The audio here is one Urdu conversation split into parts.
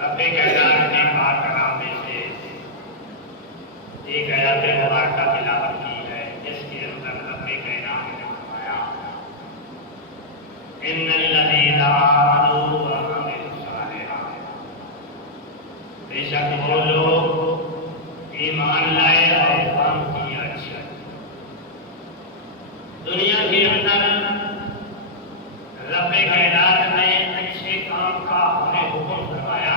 رب کائنات نے پاک کلام میں سے ایک آیات مبارکہ تلاوت کی ہے جس کے اندر رب کائنات نے فرمایا ان الذین آمنوا وعملوا الصالحات، بے شک وہ لوگ ایمان لائے اور کام کیا اچھا۔ دنیا کے اندر رب کائنات نے اچھے کام کا ہمیں حکم فرمایا،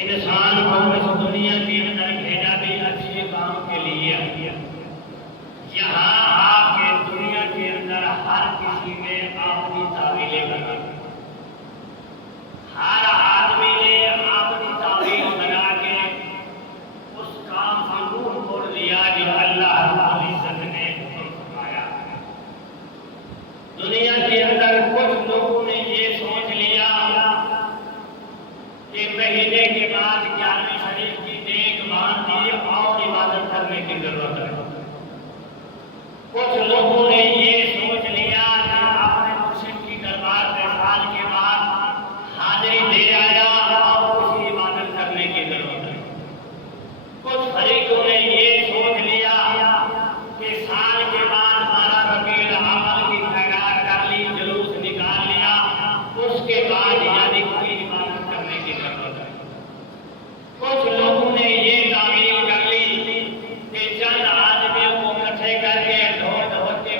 انسان کو اس دنیا کے اندر بھیجا بھی اچھے کام کے لیے۔ یہاں آپ کے دنیا کے اندر ہر کسی نے اپنی تعویلیں بنا، ہر آدمی نے اپنی تعویل بنا کے اس کام سے منہ موڑ لیا جو اللہ رب العزت نے حکم فرمایا۔ دنیا کے اندر کچھ لوگوں نے یہ سوچ لیا کہ مہینے کے بعد 11ویں شریف کی دیکھ باندھ دی اور عبادت کرنے کی ضرورت ہے۔ کچھ لوگوں نے یہ سوچ لیا کہ اپنے مرشد کی دربار میں سال کے بعد حاضری دے آیا اور اسی عبادت کرنے کی ضرورت ہے۔ کچھ فریقوں نے یہ سوچ لیا کہ سال کے بعد 12 ربیع الاول کی خیرات کر لی، جلوس نکال لیا، اس کے بعد یعنی کوئی عبادت کرنے کی ضرورت ہے۔ کچھ لوگوں نے یہ تعویل کر لی کہ چند آدمیوں کو اکٹھے کر کے ڈھول ڈھول کے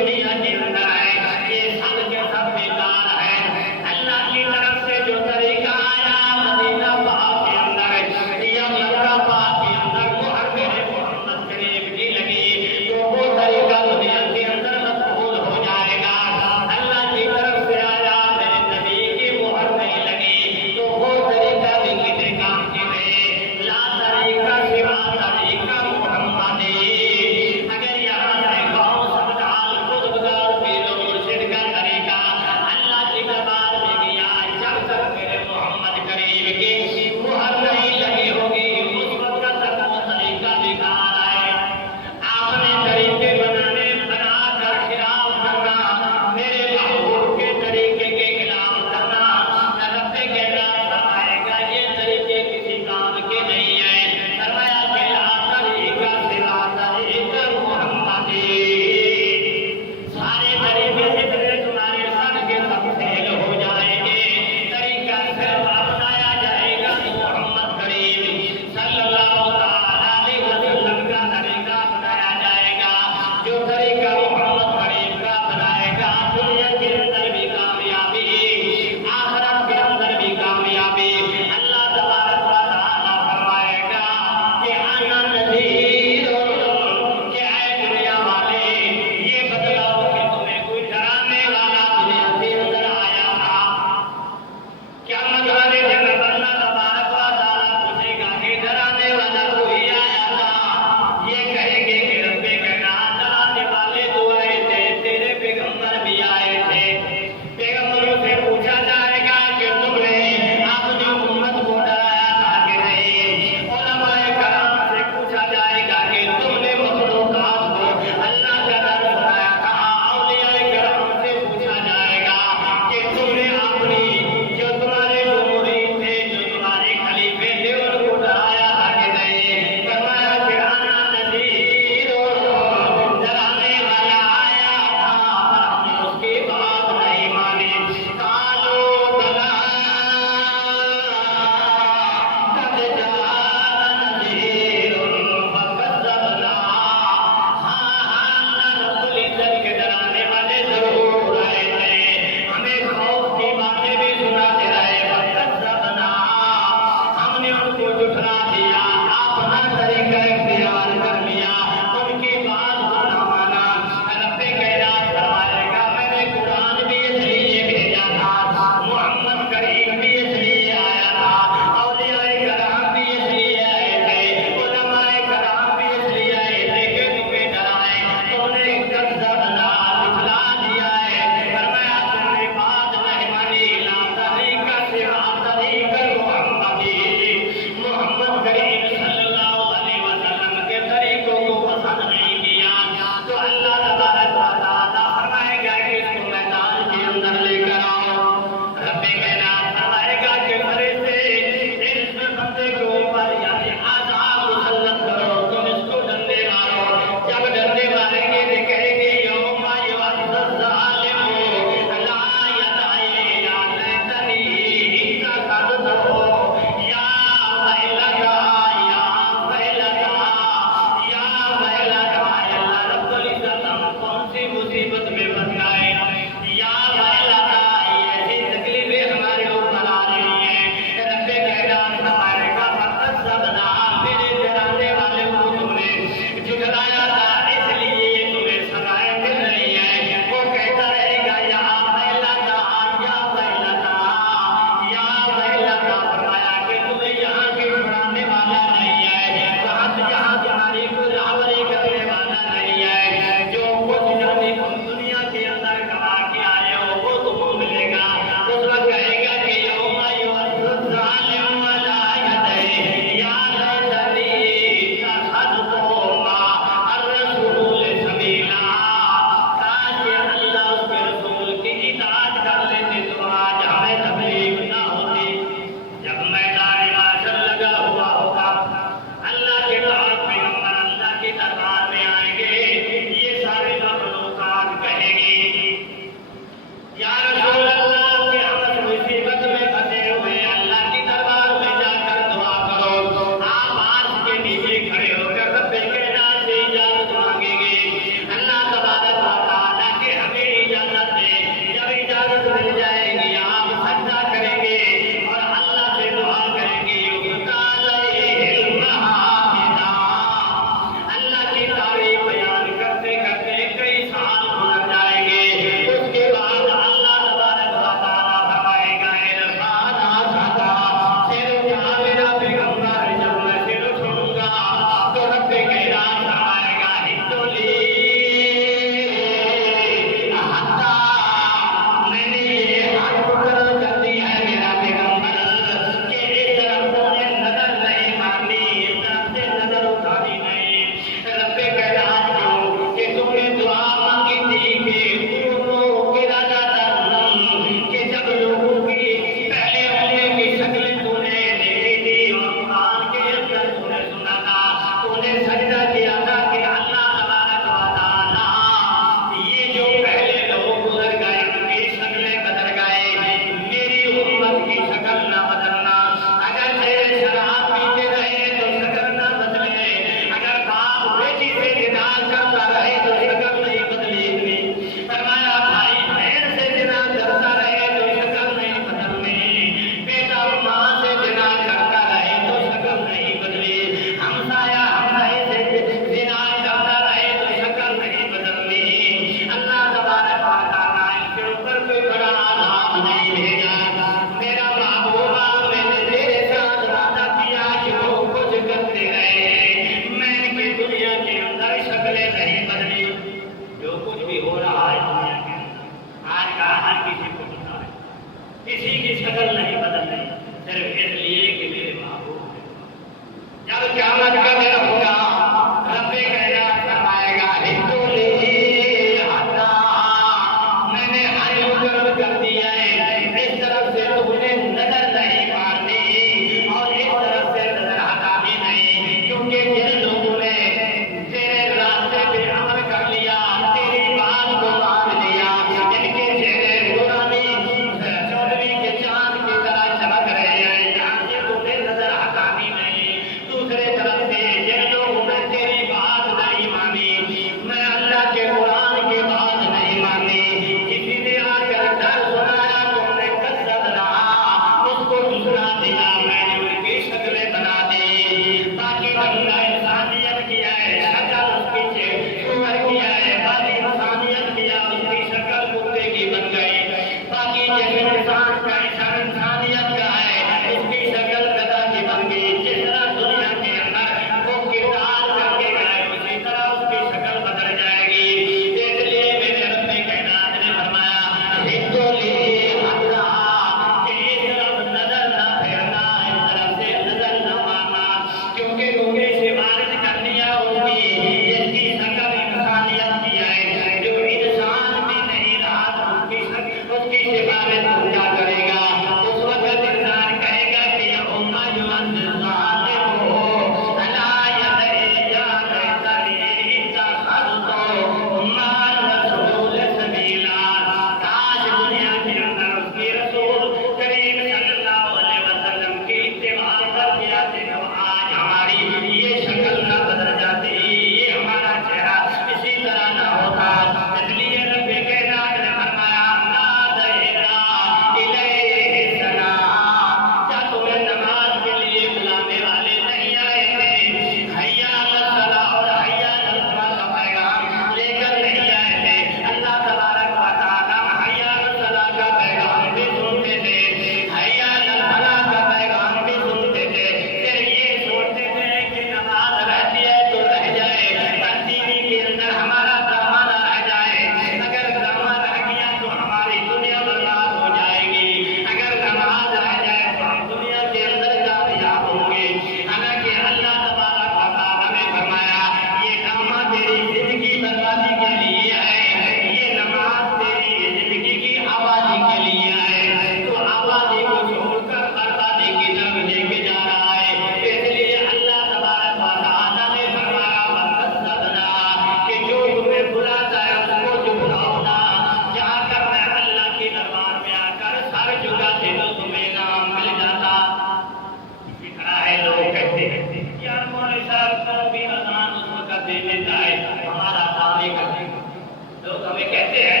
لوگ ہمیں کہتے ہیں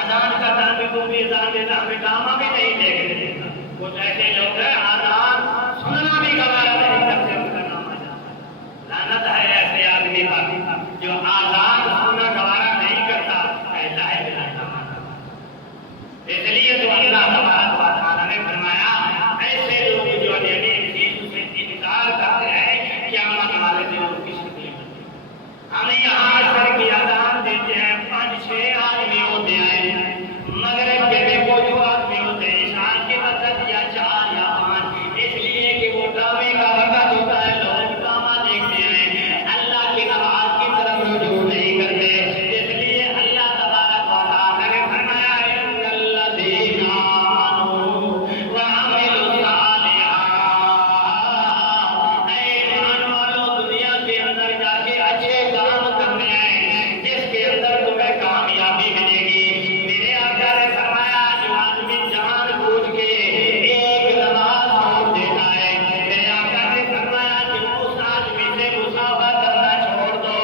اذان کا ٹائم بھی تم بھی اذان دیتا ہمیں کام بھی نہیں دیکھنے دیتا. کچھ ایسے لوگ ہیں اذان سننا بھی گوارا نہیں کرتے, ان کا نام آ جاتا ہے. لعنت ہے ایسے آدمی پر جو اذان سننا گوارا نہیں کرتا. لا الہ الا اللہ. اس لیے تو اللہ تبارک و تعالیٰ نے فرمایا ایسے لوگ جو ان چیزوں سے انکار کرتے ہیں قیامت والے دن ان کی شکلیں بنتی ہیں. ہم یہاں عصر کی اذان دیتے ہیں 5-6 آدمی ہوتے ہیں. مغرب کے دیکھو جو آدمی ہوتے ہیں عشاء کے وقت یا 4 یا 5, اس لیے کہ وہ ڈرامے کا وقت ہوتا ہے. لوگ ڈرامہ دیکھتے ہیں, اللہ کی نماز کی طرف رجوع نہیں کرتے. اس لیے اللہ تبارک و تعالیٰ نے فرمایا ان الذین آمنوا وعملوا الصالحات. اے ایمان والو, دنیا کے اندر جا کے اچھے کام کرنے ہیں جس کے اندر تمہیں کامیابی ملے گی. میرے آقا نے فرمایا جو آدمی جان بوجھ کے ایک نماز چھوڑ دیتا ہے, میرے آقا نے فرمایا کہ اس آدمی سے مصافحہ کرنا چھوڑ دو,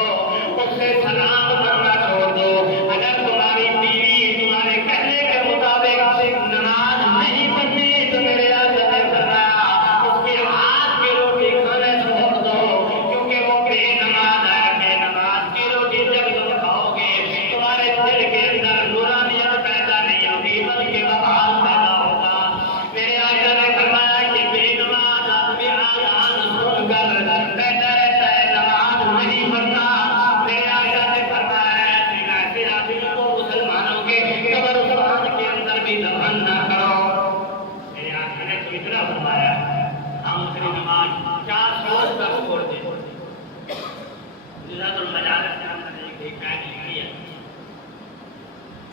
اس سے سلام کرنا چھوڑ دو. اگر تمہاری بیوی تمہارے کہنے کے مطابق نماز نہیں پڑھتی تو میرے آقا نے فرمایا اس کے ہاتھ کی روٹی کھانا چھوڑ دو, کیونکہ وہ بے نماز ہے. بے نماز کی روٹی جب تم کھاؤ گے تمہارے دل کے اندر نورانیت پیدا نہیں ہوگی بلکہ وبال پیدا ہوگا. میرے آقا نے فرمایا کہ بے نماز آدمی اذان سن کر بیٹھا رہتا ہے, نماز نہیں پڑھتا. میرے آقا نے فرمایا ایسے آدمی کو مسلمانوں کے قبرستان کے اندر بھی دفن نہ کرو. میرے آقا نے تو اتنا فرمایا ہم اس کی نماز کیا سوچ کر چھوڑ دیں. جزات المجالس کے اندر ایک بیان لکھی ہے.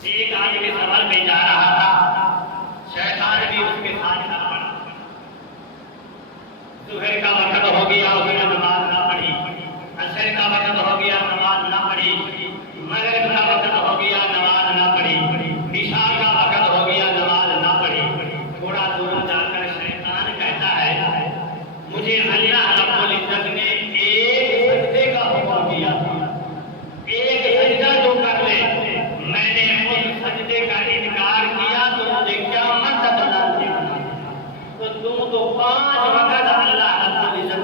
ایک آدمی سفر پہ جا رہا تھا, شیطان بھی اس کے ساتھ نہ پڑا. ظہر کا وقت ہو گیا, اس نے نماز نہ پڑھی. عصر کا وقت ہو گیا, نماز نہ پڑھی. مغرب کا وقت ہو گیا, نماز نہ پڑھی. عشاء کا وقت ہو گیا, نماز نہ پڑھی. تھوڑا دور جا کر شیطان کہتا ہے مجھے اللہ رب العزت نے ایک سجدے کا حکم دیا, ایک سجدہ جو کر لے, میں نے اس سجدے کا انکار کیا تو مجھے کیا مطلب اللہ دیا. تو تم تو 5 وقت اللہ رب العزت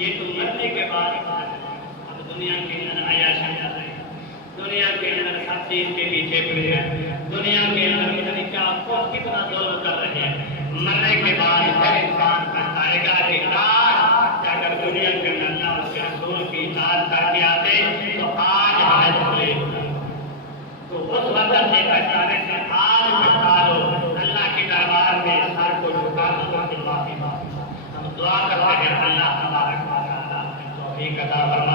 یہ تو مرنے کے بعد اب دنیا کے اندر عیاشی چل رہی ہے، دنیا کے اندر سب چیز کے پیچھے پڑے ہیں، دنیا کے اندر اتنی کیا کتنا ظلم کر رہے ہیں۔ مرنے کے بعد جب انسان پچھتائے گا کہ کاش اگر دنیا کے اندر اللہ اس کے رسول کی اطاعت کر کے آتے تو آج ہمیں بھولے تو اس وقت سے پہچانے سے آج پچھتا لو، اللہ کے دربار میں سر کو جھکا دو تو معافی مانگو۔ ہم دعا کرتے ہیں اللہ تبارک و تعالیٰ توفیق عطا فرمائے۔